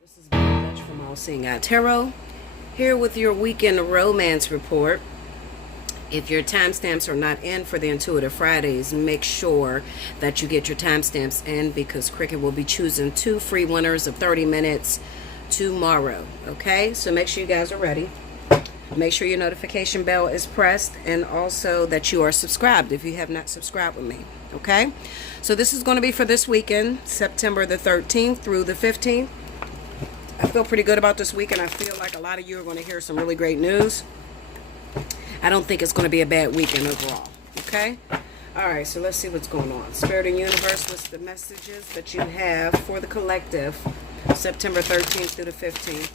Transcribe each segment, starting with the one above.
This is Dutch from Allseeingeyetarot, here with your weekend romance report. If your timestamps are not in for the Intuitive Fridays, make sure that you get your timestamps in, because Cricket will be choosing 2 free winners of 30 minutes tomorrow. Okay, so make sure you guys are ready. Make sure your notification bell is pressed, and also that you are subscribed if you have not subscribed with me. Okay, so this is going to be for this weekend, September the 13th through the 15th. I feel pretty good about this weekend. I feel like a lot of you are going to hear some really great news. I don't think it's going to be a bad weekend overall. Okay? Alright, so let's see what's going on. Spirit and Universe, what's the messages that you have for the collective, September 13th through the 15th?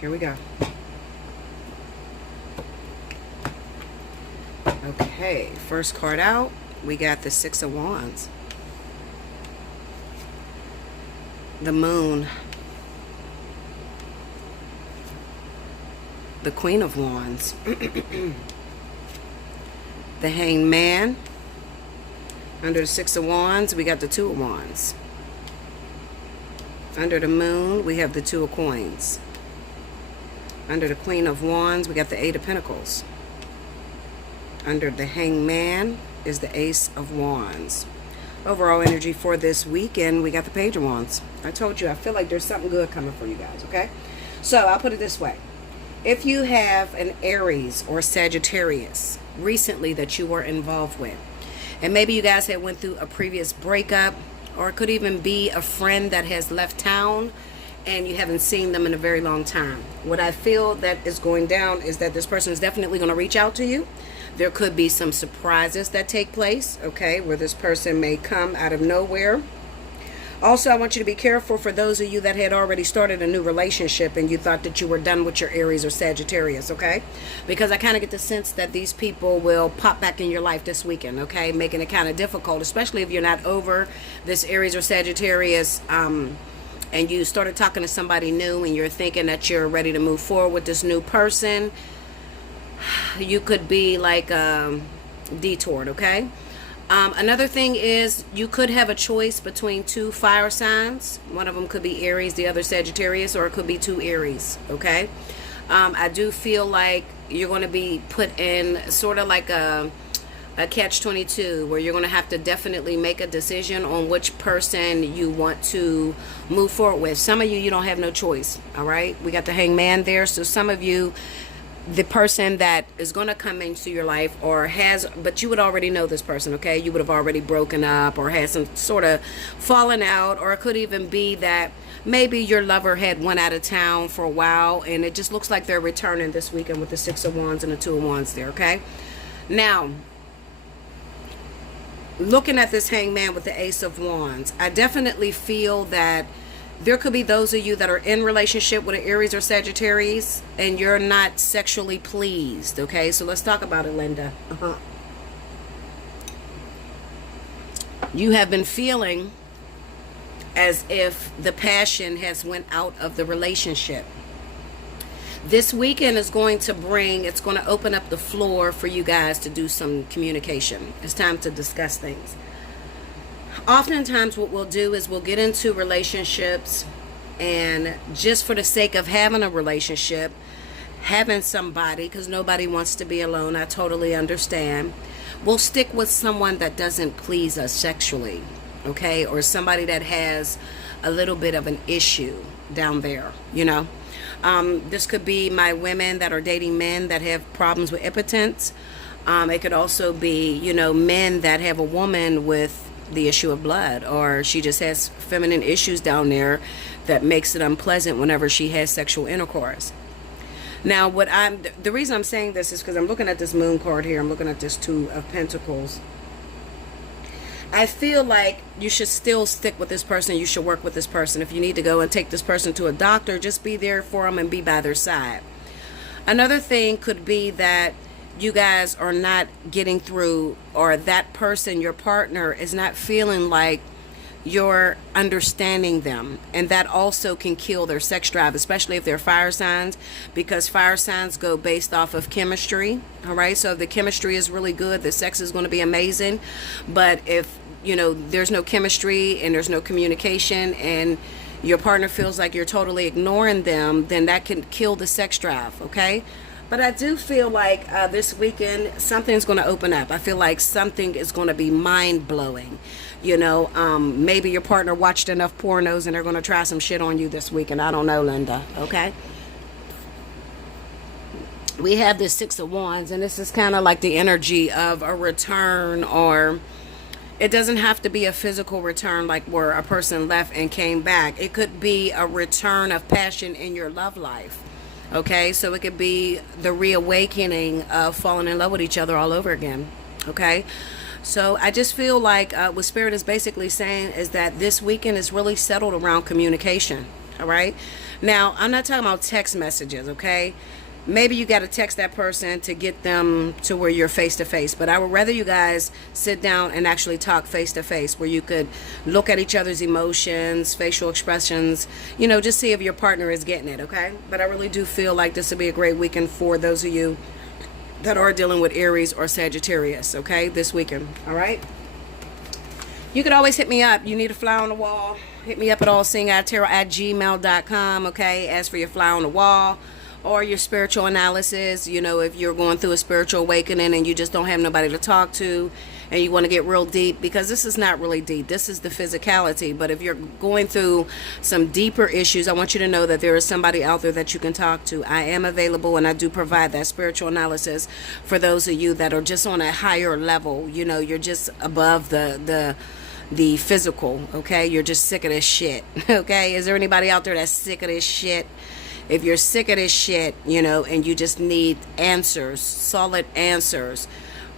Here we go. Okay, first card out, we got the Six of Wands. The Moon. The Queen of Wands. The Hanged Man. Under the Six of Wands, we got the Two of Wands. Under the Moon, we have the Two of Coins. Under the Queen of Wands, we got the Eight of Pentacles. Under the Hanged Man is the Ace of Wands. Overall energy for this weekend, we got the Page of Wands. I told you, I feel like there's something good coming for you guys, okay? So, I'll put it this way. If you have an Aries or Sagittarius recently that you were involved with, and maybe you guys had went through a previous breakup, or it could even be a friend that has left town, and you haven't seen them in a very long time. What I feel that is going down is that this person is definitely going to reach out to you. There could be some surprises that take place, okay, where this person may come out of nowhere. Also, I want you to be careful for those of you that had already started a new relationship and you thought that you were done with your Aries or Sagittarius, okay? Because I kind of get the sense that these people will pop back in your life this weekend, okay? Making it kind of difficult, especially if you're not over this Aries or Sagittarius, and you started talking to somebody new and you're thinking that you're ready to move forward with this new person. You could be like detoured, okay? Another thing is you could have a choice between 2 fire signs. One of them could be Aries, the other Sagittarius, or it could be 2 Aries, okay? I do feel like you're going to be put in sort of like a catch-22, where you're going to have to definitely make a decision on which person you want to move forward with. Some of you, you don't have no choice, all right? We got the Hanged Man there, so some of you, the person that is going to come into your life or has, but you would already know this person, okay? You would have already broken up or had some sort of falling out, or it could even be that maybe your lover had went out of town for a while and it just looks like they're returning this weekend with the Six of Wands and the Two of Wands there, okay? Now, looking at this Hanged Man with the Ace of Wands, I definitely feel that there could be those of you that are in relationship with an Aries or Sagittarius and you're not sexually pleased, okay? So let's talk about it, Linda. You have been feeling as if the passion has went out of the relationship. This weekend is going to bring, it's going to open up the floor for you guys to do some communication. It's time to discuss things. Oftentimes what we'll do is we'll get into relationships, and just for the sake of having a relationship, having somebody, because nobody wants to be alone, I totally understand, we'll stick with someone that doesn't please us sexually, okay? Or somebody that has a little bit of an issue down there, you know? This could be my women that are dating men that have problems with impotence. It could also be, you know, men that have a woman with the issue of blood, or she just has feminine issues down there that makes it unpleasant whenever she has sexual intercourse. Now, the reason I'm saying this is because I'm looking at this Moon card here. I'm looking at this Two of Pentacles. I feel like you should still stick with this person. You should work with this person. If you need to go and take this person to a doctor, just be there for them and be by their side. Another thing could be that you guys are not getting through, or that person, your partner, is not feeling like you're understanding them, and that also can kill their sex drive, especially if they're fire signs, because fire signs go based off of chemistry. All right, so if the chemistry is really good, the sex is going to be amazing. But if there's no chemistry and there's no communication, and your partner feels like you're totally ignoring them, then that can kill the sex drive. Okay, but I do feel like this weekend something's going to open up. I feel like something is going to be mind-blowing. Maybe your partner watched enough pornos and they're going to try some shit on you this weekend. I don't know, Linda. Okay? We have this Six of Wands, and this is kind of like the energy of a return, or it doesn't have to be a physical return like where a person left and came back. It could be a return of passion in your love life. Okay, so it could be the reawakening of falling in love with each other all over again. Okay, so I just feel like what Spirit is basically saying is that this weekend is really settled around communication. All right, now I'm not talking about text messages. Okay, maybe you got to text that person to get them to where you're face to face, but I would rather you guys sit down and actually talk face to face, where you could look at each other's emotions, facial expressions, just see if your partner is getting it. Okay, but I really do feel like this would be a great weekend for those of you that are dealing with Aries or Sagittarius. Okay, this weekend. All right, you could always hit me up. You need a fly on the wall, hit me up at allseeingeyetarot@gmail.com. Okay, ask for your fly on the wall or your spiritual analysis. If you're going through a spiritual awakening and you just don't have nobody to talk to, and you want to get real deep, because this is not really deep, this is the physicality. But if you're going through some deeper issues, I want you to know that there is somebody out there that you can talk to. I am available, and I do provide that spiritual analysis for those of you that are just on a higher level. You're just above the physical. Okay, you're just sick of this shit. Okay, is there anybody out there that's sick of this shit? If you're sick of this shit, and you just need answers, solid answers,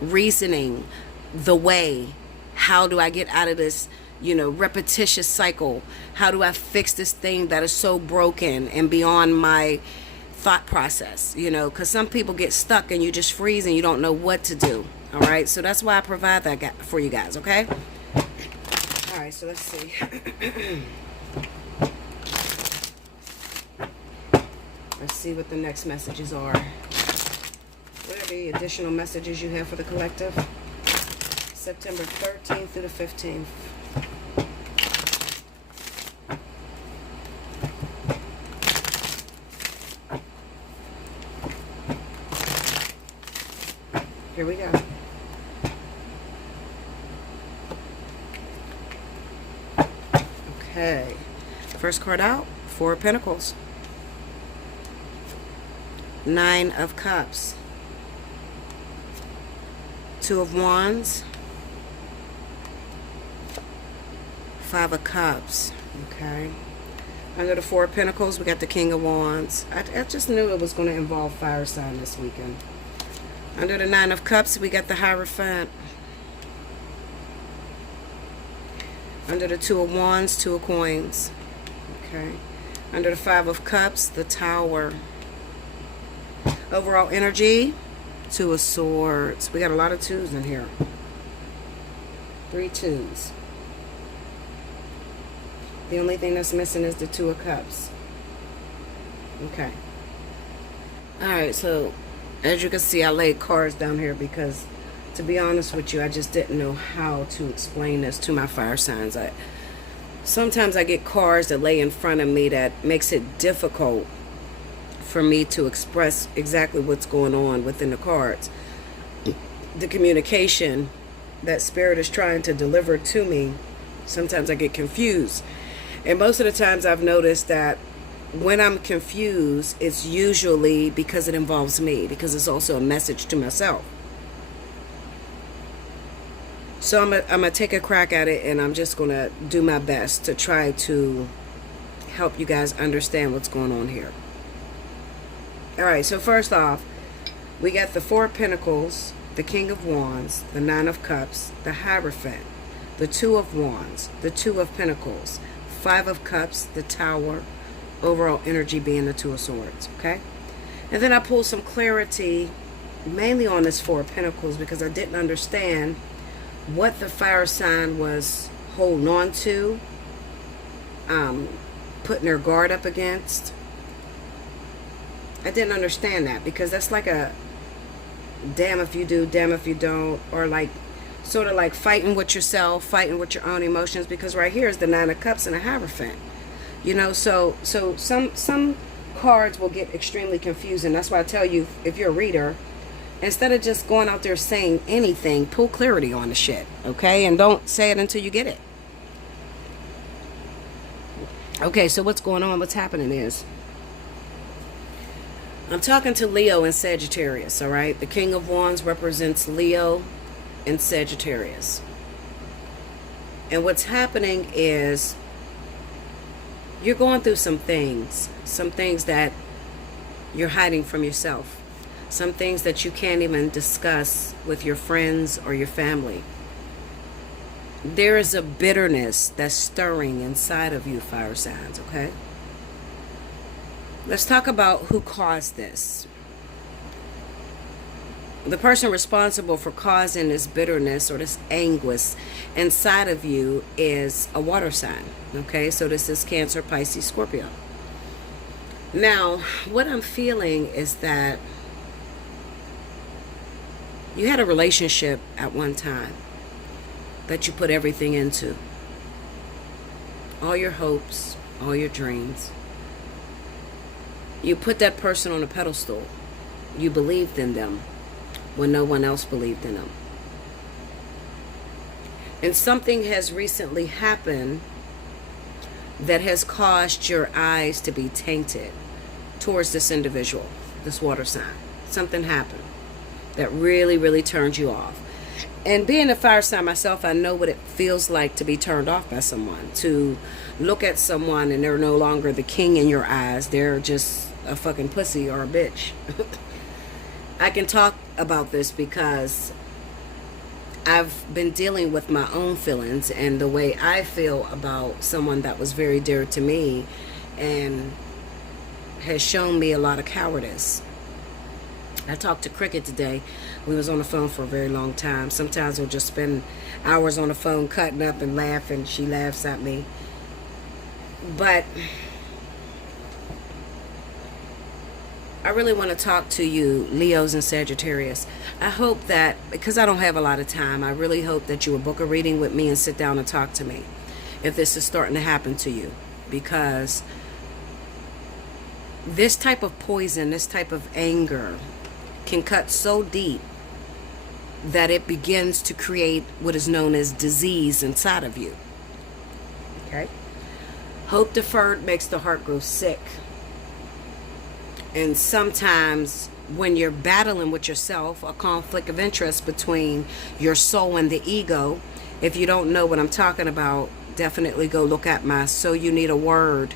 reasoning, the way, how do I get out of this, repetitious cycle? How do I fix this thing that is so broken and beyond my thought process? Because some people get stuck and you just freeze and you don't know what to do. All right, so that's why I provide that for you guys. Okay. All right, so let's see. Let's see what the next messages are. What are the additional messages you have for the collective? September 13th through the 15th. Here we go. Okay. First card out, Four of Pentacles. Nine of Cups. Two of Wands. Five of Cups. Okay. Under the Four of Pentacles, we got the King of Wands. I just knew it was going to involve fire sign this weekend. Under the Nine of Cups, we got the Hierophant. Under the Two of Wands, Two of Coins. Okay. Under the Five of Cups, the Tower. Overall energy, Two of Swords. We got a lot of twos in here. 3 twos. The only thing that's missing is the Two of Cups. Okay. Alright, so as you can see, I laid cards down here because, to be honest with you, I just didn't know how to explain this to my fire signs. Sometimes I get cards that lay in front of me that makes it difficult for me to express exactly what's going on within the cards. The communication that Spirit is trying to deliver to me, sometimes I get confused. And most of the times I've noticed that when I'm confused, it's usually because it involves me, because it's also a message to myself. So I'm gonna take a crack at it, and I'm just going to do my best to try to help you guys understand what's going on here. Alright, so first off, we got the Four of Pentacles, the King of Wands, the Nine of Cups, the Hierophant, the Two of Wands, the Two of Pentacles, Five of Cups, the Tower, overall energy being the Two of Swords, okay? And then I pulled some clarity mainly on this Four of Pentacles because I didn't understand what the fire sign was holding on to, putting their guard up against. I didn't understand that, because that's like a damn if you do, damn if you don't, or like sort of like fighting with yourself, fighting with your own emotions, because right here is the Nine of Cups and a Hierophant. You know, so some cards will get extremely confusing. That's why I tell you, if you're a reader, instead of just going out there saying anything, pull clarity on the shit, okay? And don't say it until you get it. Okay, so what's going on? What's happening is, I'm talking to Leo and Sagittarius, all right? The King of Wands represents Leo and Sagittarius. And what's happening is, you're going through some things that you're hiding from yourself. Some things that you can't even discuss with your friends or your family. There is a bitterness that's stirring inside of you, fire signs, okay? Let's talk about who caused this. The person responsible for causing this bitterness or this anguish inside of you is a water sign, okay? So this is Cancer, Pisces, Scorpio. Now, what I'm feeling is that you had a relationship at one time that you put everything into. All your hopes, all your dreams. You put that person on a pedestal. You believed in them when no one else believed in them. And something has recently happened that has caused your eyes to be tainted towards this individual, this water sign. Something happened that really, really turned you off. And being a fire sign myself, I know what it feels like to be turned off by someone. To look at someone and they're no longer the king in your eyes. They're just a fucking pussy or a bitch. I can talk about this because I've been dealing with my own feelings and the way I feel about someone that was very dear to me and has shown me a lot of cowardice. I talked to Cricket today. We was on the phone for a very long time. Sometimes we'll just spend hours on the phone cutting up and laughing. She laughs at me. But I really want to talk to you, Leos and Sagittarius. I hope that, because I don't have a lot of time, I really hope that you will book a reading with me and sit down and talk to me if this is starting to happen to you. Because this type of poison, this type of anger can cut so deep that it begins to create what is known as disease inside of you. Okay? Hope deferred makes the heart grow sick. And sometimes when you're battling with yourself, a conflict of interest between your soul and the ego, if you don't know what I'm talking about, definitely go look at my So You Need a Word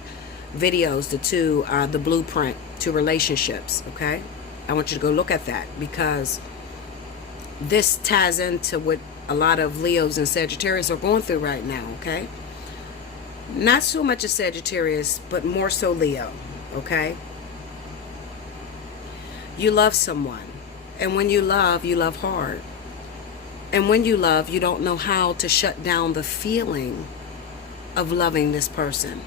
videos, the blueprint to relationships, okay? I want you to go look at that, because this ties into what a lot of Leos and Sagittarius are going through right now, okay? Not so much a Sagittarius, but more so Leo, okay? You love someone, and when you love hard. And when you love, you don't know how to shut down the feeling of loving this person.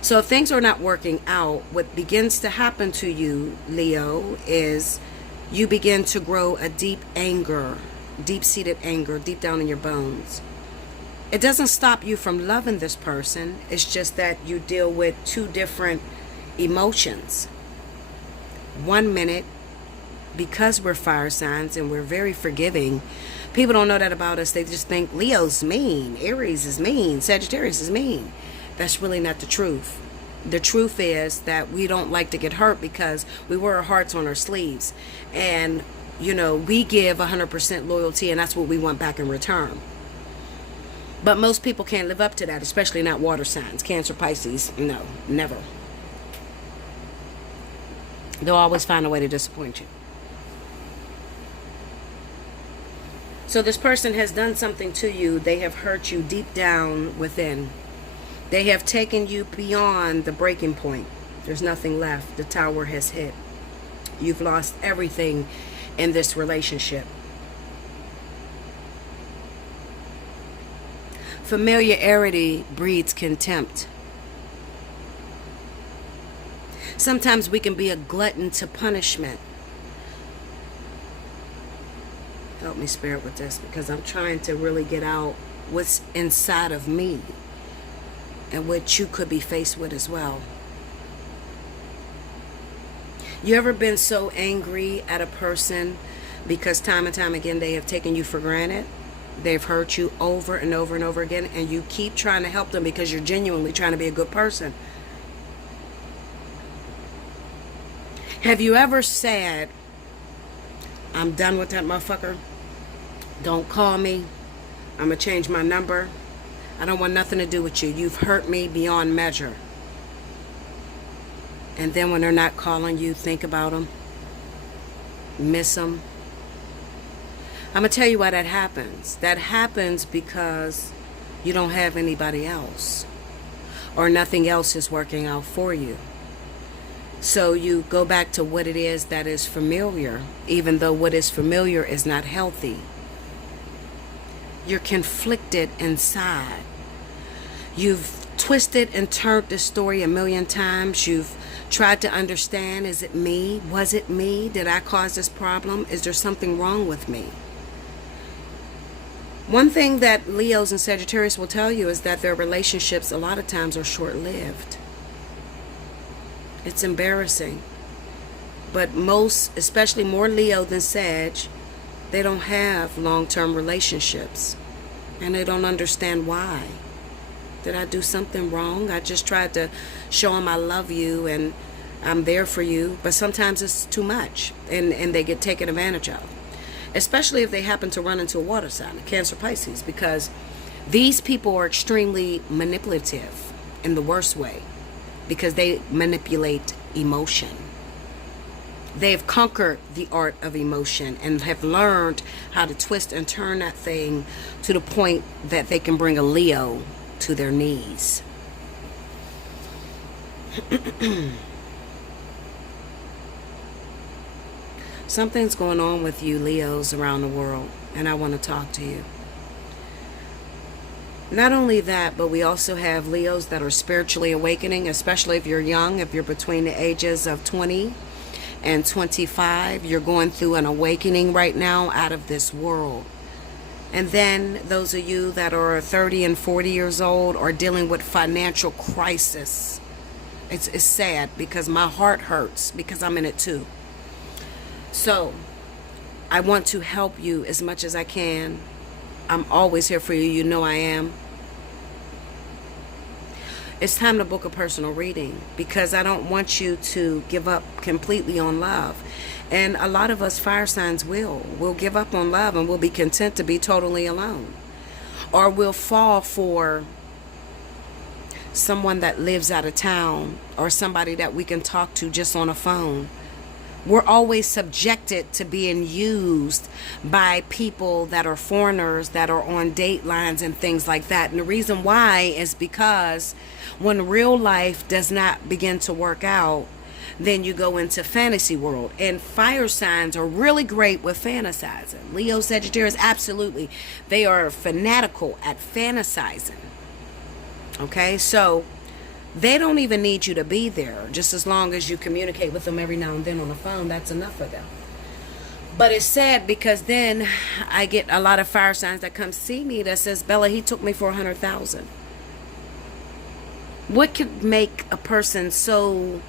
So if things are not working out, what begins to happen to you, Leo, is you begin to grow a deep anger, deep-seated anger, deep down in your bones. It doesn't stop you from loving this person. It's just that you deal with two different emotions. 1 minute, because we're fire signs and we're very forgiving, people don't know that about us. They just think Leo's mean, Aries is mean, Sagittarius is mean. That's really not the truth. The truth is that we don't like to get hurt because we wear our hearts on our sleeves. And, you know, we give 100% loyalty, and that's what we want back in return. But most people can't live up to that, especially not water signs. Cancer, Pisces, no, never. They'll always find a way to disappoint you. So this person has done something to you. They have hurt you deep down within. They have taken you beyond the breaking point. There's nothing left. The tower has hit. You've lost everything in this relationship. Familiarity breeds contempt. Sometimes we can be a glutton to punishment. Help me, Spirit, with this, because I'm trying to really get out what's inside of me and what you could be faced with as well. You ever been so angry at a person because time and time again they have taken you for granted? They've hurt you over and over and over again, and you keep trying to help them because you're genuinely trying to be a good person. Have you ever said, I'm done with that motherfucker? Don't call me. I'm going to change my number. I don't want nothing to do with you. You've hurt me beyond measure. And then when they're not calling you, think about them. Miss them. I'm going to tell you why that happens. That happens because you don't have anybody else. Or nothing else is working out for you. So you go back to what it is that is familiar, even though what is familiar is not healthy. You're conflicted inside. You've twisted and turned the story a million times. You've tried to understand, is it me? Was it me? Did I cause this problem? Is there something wrong with me? One thing that Leos and Sagittarius will tell you is that their relationships a lot of times are short-lived. It's embarrassing. But most, especially more Leo than Sag, they don't have long-term relationships. And they don't understand why. Did I do something wrong? I just tried to show them I love you and I'm there for you. But sometimes it's too much. And they get taken advantage of. Especially if they happen to run into a water sign, a Cancer, Pisces. Because these people are extremely manipulative in the worst way. Because they manipulate emotion. They've conquered the art of emotion and have learned how to twist and turn that thing to the point that they can bring a Leo to their knees. Something's going on with you Leos around the world, and I want to talk to you. Not only that, but we also have Leos that are spiritually awakening, especially if you're young, if you're between the ages of 20 and 25. You're going through an awakening right now out of this world. And then those of you that are 30 and 40 years old are dealing with financial crisis. It's sad because my heart hurts because I'm in it too. So I want to help you as much as I can. I'm always here for you. You know I am. It's time to book a personal reading because I don't want you to give up completely on love. And a lot of us fire signs will give up on love and we'll be content to be totally alone. Or we'll fall for someone that lives out of town or somebody that we can talk to just on a phone. We're always subjected to being used by people that are foreigners, that are on datelines and things like that. And the reason why is because when real life does not begin to work out, then you go into fantasy world. And fire signs are really great with fantasizing. Leo, Sagittarius, absolutely. They are fanatical at fantasizing. Okay, so they don't even need you to be there. Just as long as you communicate with them every now and then on the phone, that's enough for them. But it's sad because then I get a lot of fire signs that come see me that says, Bella, he took me for 100,000. What could make a person so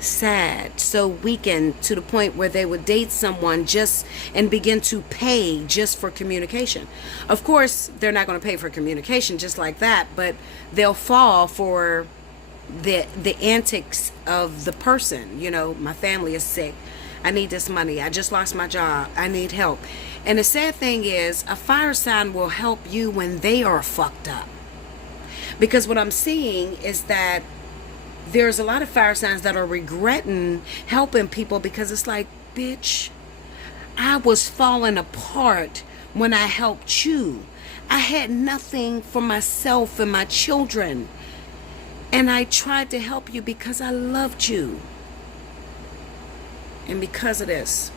sad, so weakened to the point where they would date someone just and begin to pay just for communication? Of course, they're not going to pay for communication just like that, but they'll fall for the antics of the person. You know, my family is sick. I need this money. I just lost my job. I need help. And the sad thing is, a fire sign will help you when they are fucked up. Because what I'm seeing is that there's a lot of fire signs that are regretting helping people because it's like, bitch, I was falling apart when I helped you. I had nothing for myself and my children. And I tried to help you because I loved you. And because of this,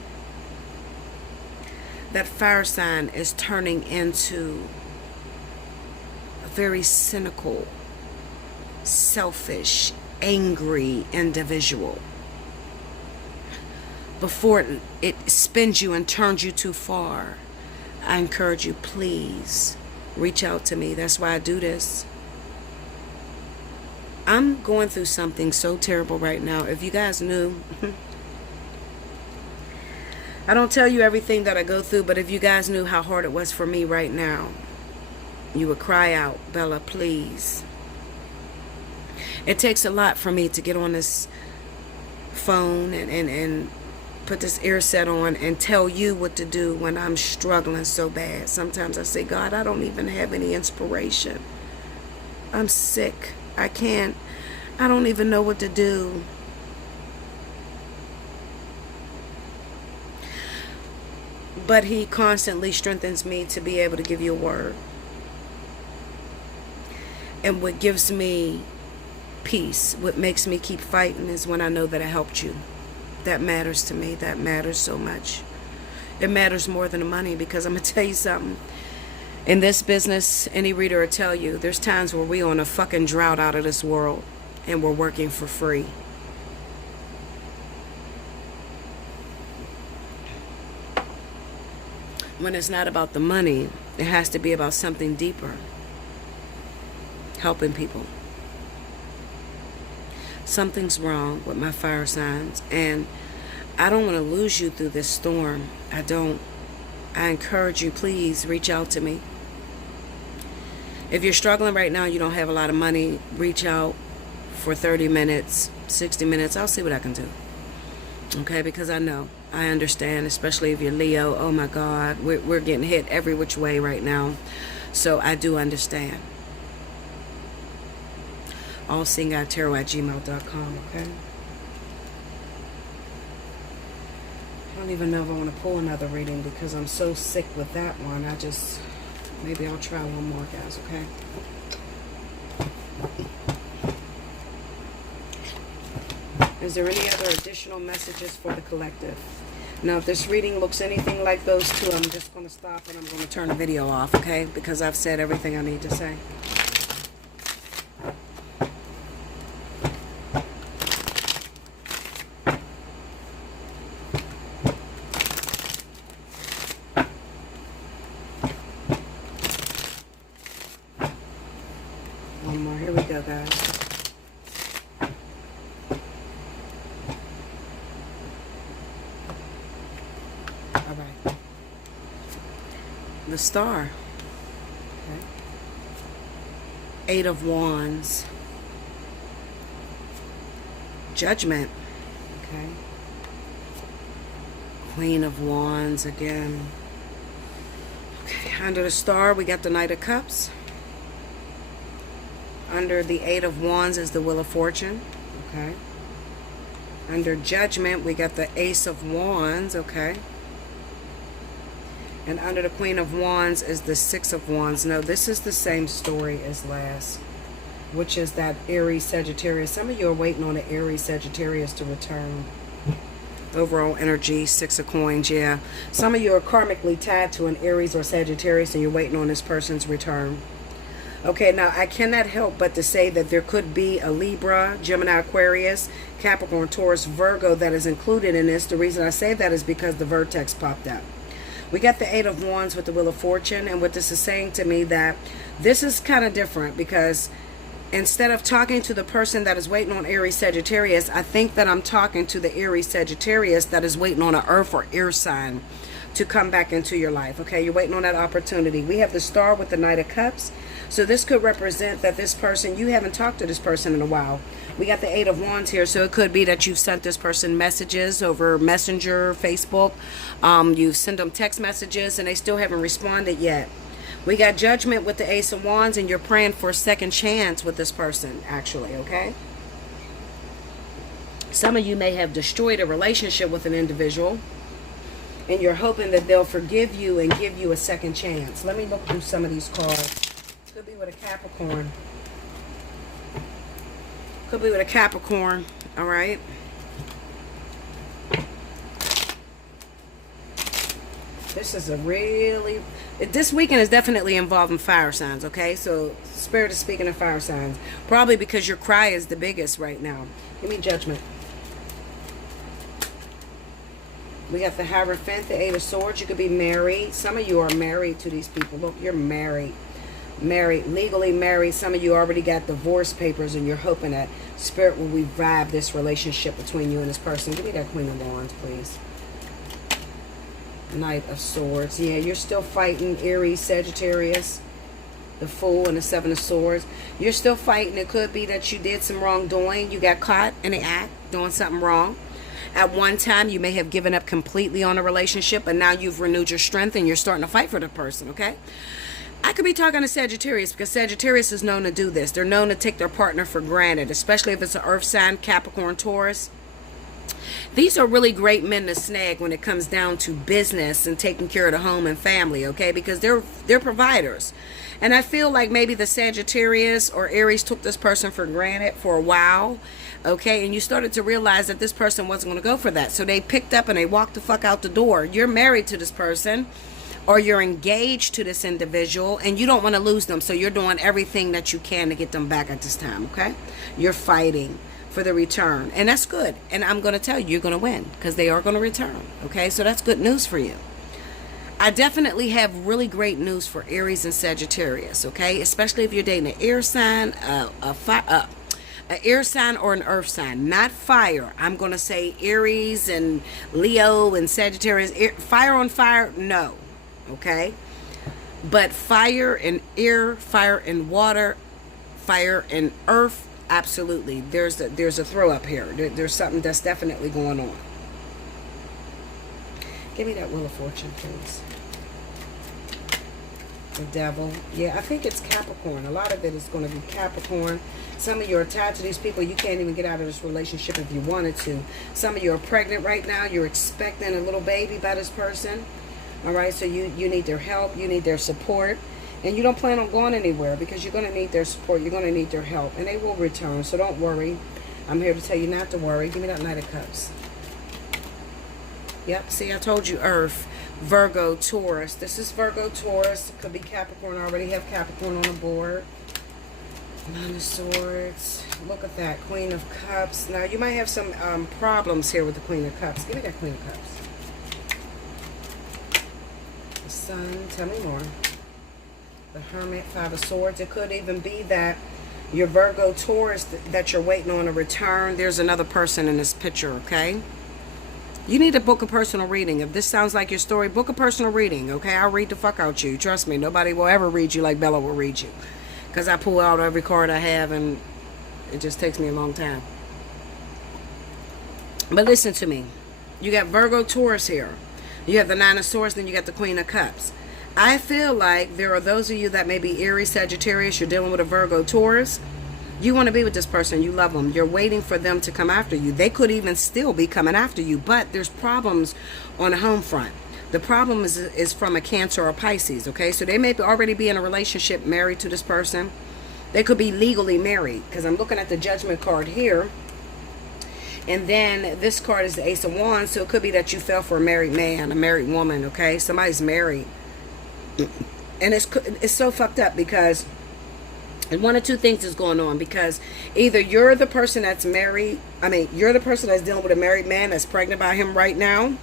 that fire sign is turning into very cynical, selfish, angry individual. Before it spins you and turns you too far, I encourage you, please reach out to me. That's why I do this. I'm going through something so terrible right now. If you guys knew, I don't tell you everything that I go through, but if you guys knew how hard it was for me right now, you would cry out, Bella, please. It takes a lot for me to get on this phone and put this earset on and tell you what to do when I'm struggling so bad. Sometimes I say, God, I don't even have any inspiration. I'm sick. I don't even know what to do. But he constantly strengthens me to be able to give you a word. And what gives me peace, what makes me keep fighting, is when I know that I helped you. That matters to me. That matters so much. It matters more than the money, because I'm going to tell you something. In this business, any reader will tell you, there's times where we're on a fucking drought out of this world and we're working for free. When it's not about the money, it has to be about something deeper. Helping people. Something's wrong with my fire signs, and I don't want to lose you through this storm. I don't. I encourage you, please reach out to me. If you're struggling right now, you don't have a lot of money, reach out for 30 minutes, 60 minutes. I'll see what I can do. Okay, because I know, I understand, especially if you're Leo. Oh my God, we're getting hit every which way right now. So I do understand. Allseeingeyetarot@gmail.com, okay? I don't even know if I want to pull another reading because I'm so sick with that one. Maybe I'll try one more, guys, okay? Is there any other additional messages for the collective? Now, if this reading looks anything like those two, I'm just going to stop and I'm going to turn the video off, okay? Because I've said everything I need to say. One more. Here we go, guys. All right. The Star. Okay. Eight of Wands. Judgment. Okay. Queen of Wands again. Okay. Under the Star, we got the Knight of Cups. Under the Eight of Wands is the Wheel of Fortune. Okay. Under Judgment, we got the Ace of Wands. Okay. And under the Queen of Wands is the Six of Wands. No, this is the same story as last, which is that Aries Sagittarius. Some of you are waiting on the Aries Sagittarius to return. Overall energy, Six of Coins, yeah. Some of you are karmically tied to an Aries or Sagittarius and you're waiting on this person's return. Okay, now I cannot help but to say that there could be a Libra, Gemini, Aquarius, Capricorn, Taurus, Virgo that is included in this. The reason I say that is because the vertex popped up. We got the Eight of Wands with the Wheel of Fortune, and what this is saying to me that this is kind of different, because instead of talking to the person that is waiting on Aries Sagittarius, I think that I'm talking to the Aries Sagittarius that is waiting on an earth or air sign to come back into your life. Okay, you're waiting on that opportunity. We have the Star with the Knight of Cups. So this could represent that this person, you haven't talked to this person in a while. We got the Eight of Wands here, so it could be that you've sent this person messages over Messenger, Facebook. You've sent them text messages and they still haven't responded yet. We got Judgment with the Ace of Wands, and you're praying for a second chance with this person, actually, okay? Some of you may have destroyed a relationship with an individual, and you're hoping that they'll forgive you and give you a second chance. Let me look through some of these cards. Could be with a Capricorn. Could be with a Capricorn, all right? This is a really... This weekend is definitely involving fire signs, okay? So Spirit is speaking of fire signs. Probably because your cry is the biggest right now. Give me Judgment. We got the Hierophant, the Eight of Swords. You could be married. Some of you are married to these people. Look, you're married. Married, legally married. Some of you already got divorce papers and you're hoping that Spirit will revive this relationship between you and this person. Give me that Queen of Wands, please. Knight of Swords. Yeah, you're still fighting Aries, Sagittarius, the Fool, and the Seven of Swords. You're still fighting. It could be that you did some wrongdoing. You got caught in the act doing something wrong. At one time, you may have given up completely on a relationship, but now you've renewed your strength and you're starting to fight for the person, okay? I could be talking to Sagittarius because Sagittarius is known to do this. They're known to take their partner for granted, especially if it's an earth sign, Capricorn, Taurus. These are really great men to snag when it comes down to business and taking care of the home and family, okay? Because they're providers. And I feel like maybe the Sagittarius or Aries took this person for granted for a while, okay? And you started to realize that this person wasn't going to go for that. So they picked up and they walked the fuck out the door. You're married to this person or you're engaged to this individual and you don't want to lose them. So you're doing everything that you can to get them back at this time, okay? You're fighting for the return. And that's good. And I'm going to tell you, you're going to win because they are going to return, okay? So that's good news for you. I definitely have really great news for Aries and Sagittarius, okay? Especially if you're dating an air sign, an air sign or an earth sign, not fire. I'm going to say Aries and Leo and Sagittarius. Fire on fire, no, okay? But fire and air, fire and water, fire and earth, absolutely. There's a throw up here. There's something that's definitely going on. Give me that Wheel of Fortune, please. The Devil. Yeah, I think it's Capricorn. A lot of it is going to be Capricorn. Some of you are attached to these people. You can't even get out of this relationship if you wanted to. Some of you are pregnant right now. You're expecting a little baby by this person. All right, so you need their help. You need their support. And you don't plan on going anywhere because you're going to need their support. You're going to need their help. And they will return, so don't worry. I'm here to tell you not to worry. Give me that Knight of Cups. Yep, see, I told you Earth, Virgo, Taurus. This is Virgo, Taurus. It could be Capricorn. I already have Capricorn on the board. Nine of Swords. Look at that. Queen of Cups. Now, you might have some problems here with the Queen of Cups. Give me that Queen of Cups. The Sun. Tell me more. The Hermit, Five of Swords. It could even be that your Virgo, Taurus, that you're waiting on a return. There's another person in this picture, okay? You need to book a personal reading. If this sounds like your story, book a personal reading, okay? I'll read the fuck out you. Trust me, nobody will ever read you like Bella will read you. Because I pull out every card I have and it just takes me a long time. But listen to me. You got Virgo, Taurus here. You have the Nine of Swords, then you got the Queen of Cups. I feel like there are those of you that may be Aries, Sagittarius, you're dealing with a Virgo, Taurus. You want to be with this person. You love them. You're waiting for them to come after you. They could even still be coming after you, but there's problems on the home front. The problem is from a Cancer or Pisces, okay? So they may already be in a relationship, married to this person. They could be legally married because I'm looking at the Judgment card here. And then this card is the Ace of Wands, so it could be that you fell for a married man, a married woman, okay? Somebody's married. And it's so fucked up because one of two things is going on, because either you're the person that's married, you're the person that's dealing with a married man that's pregnant by him right now,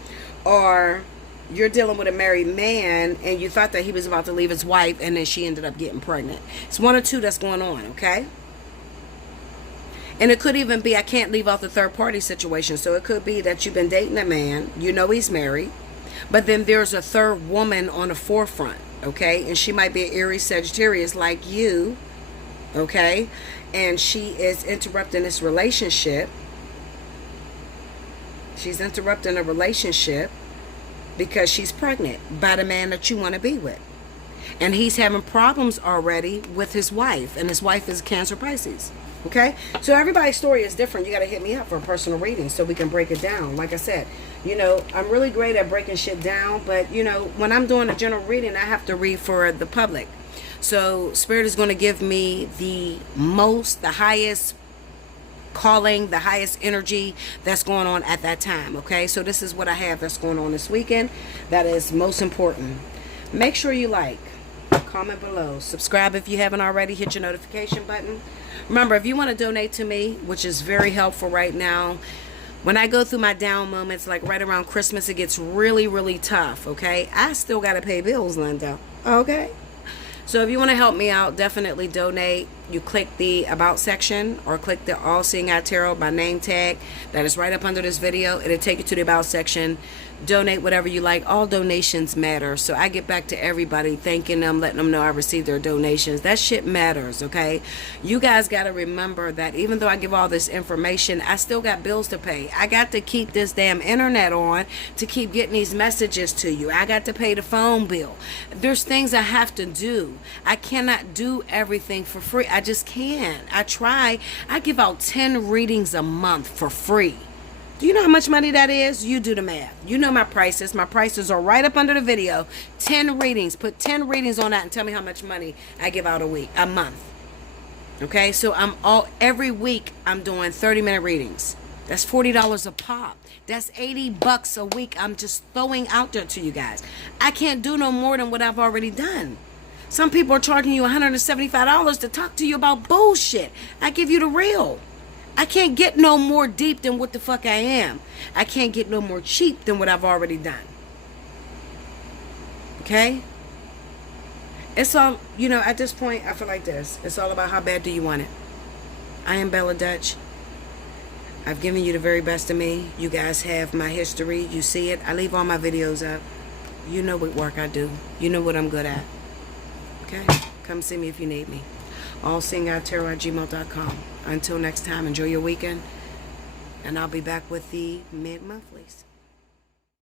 or you're dealing with a married man and you thought that he was about to leave his wife and then she ended up getting pregnant. It's one or two that's going on, okay? And it could even be, I can't leave out the third party situation, so it could be that you've been dating a man, you know he's married, but then there's a third woman on the forefront, okay? And she might be an Aries, Sagittarius like you, okay? And she is interrupting this relationship. She's interrupting a relationship because she's pregnant by the man that you want to be with. And he's having problems already with his wife. And his wife is Cancer, Pisces. Okay? So everybody's story is different. You got to hit me up for a personal reading so we can break it down. Like I said, you know, I'm really great at breaking shit down. But, you know, when I'm doing a general reading, I have to read for the public. So Spirit is going to give me the highest calling, the highest energy that's going on at that time. Okay, so this is what I have that's going on this weekend that is most important. Make sure you like, comment below. Subscribe if you haven't already. Hit your notification button. Remember, if you want to donate to me, which is very helpful right now, when I go through my down moments, like right around Christmas, it gets really, really tough, okay? I still got to pay bills, Linda, okay? So if you want to help me out, definitely donate. You click the About section or click the Allseeingeyetarot by name tag. That is right up under this video. It'll take you to the About section. Donate whatever you like. All donations matter. So I get back to everybody, thanking them, letting them know I received their donations. That shit matters, okay? You guys got to remember that even though I give all this information, I still got bills to pay. I got to keep this damn internet on to keep getting these messages to you. I got to pay the phone bill. There's things I have to do. I cannot do everything for free. I just can't. I try. I give out 10 readings a month for free. Do you know how much money that is? You do the math. You know my prices. My prices are right up under the video. 10 readings. Put 10 readings on that and tell me how much money I give out a month. Okay? So every week I'm doing 30-minute readings. That's $40 a pop. That's $80 a week. I'm just throwing out there to you guys. I can't do no more than what I've already done. Some people are charging you $175 to talk to you about bullshit. I give you the real. I can't get no more deep than what the fuck I am. I can't get no more cheap than what I've already done. Okay? It's all, you know, at this point, I feel like this. It's all about how bad do you want it. I am Bella Dutch. I've given you the very best of me. You guys have my history. You see it. I leave all my videos up. You know what work I do. You know what I'm good at. Okay? Come see me if you need me. Allseeingeyetarot@gmail.com. Until next time, enjoy your weekend. And I'll be back with the mid-monthlies.